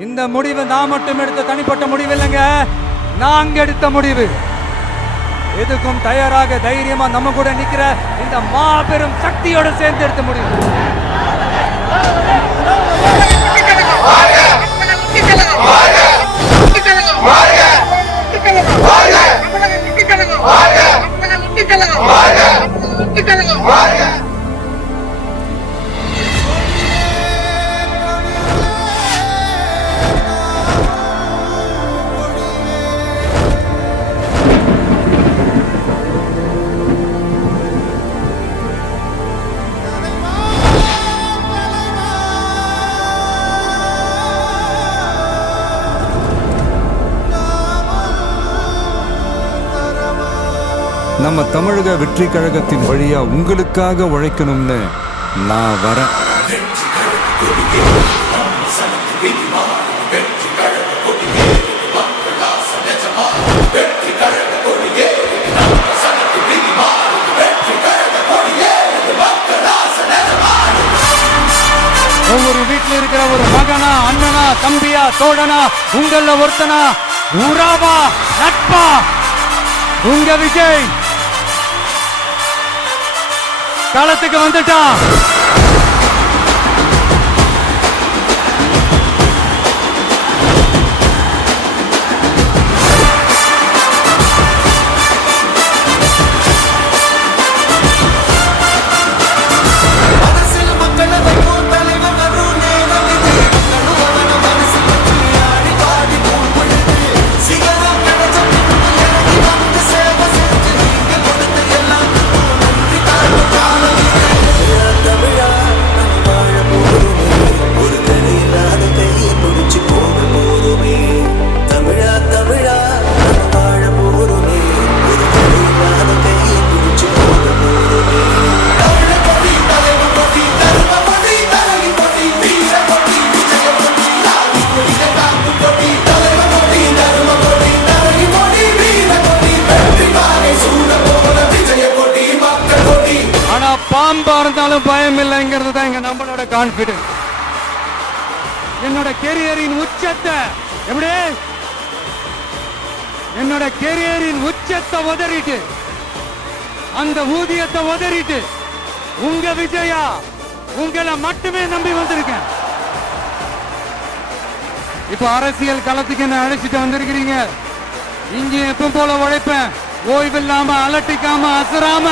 இந்த முடிவு நான் மட்டும் எடுத்த தனிப்பட்ட முடிவு இல்லைங்க, நாங்க எடுத்த முடிவு. எதுக்கும் தயாராக தைரியமா நம்ம கூட நிக்கிற இந்த மாபெரும் சக்தியோட சேர்ந்து எடுத்த முடிவு. நம்ம தமிழக வெற்றி கழகத்தின் வழியா உங்களுக்காக உழைக்கணும்னு நான் வரேன். ஒவ்வொரு வீட்டில் இருக்கிற ஒரு மகனா, அண்ணனா, தம்பியா, தோழனா, உங்கள ஒருத்தனா, உறவா, நட்பா, உங்க விஜய் களத்துக்கு வந்துட்டான். பாம்பா இருந்தாலும் பயம் இல்லைங்கிறது தான் எங்க நம்மளோட கான்பிடன்ஸ். என்னோட கெரியரின் உச்சத்தை எப்படி என்னோட கெரியரின் உச்சத்தை உதறிட்டு, அந்த ஊதியத்தை உதறிட்டு, உங்க விஜயா உங்களை மட்டுமே நம்பி வந்திருக்கேன். இப்ப அரசியல் களத்துக்கு என்ன அழைச்சிட்டு வந்திருக்கிறீங்க. இங்கே எப்ப போல உழைப்பேன், ஓய்வில்லாம, அலட்டிக்காம, அசராம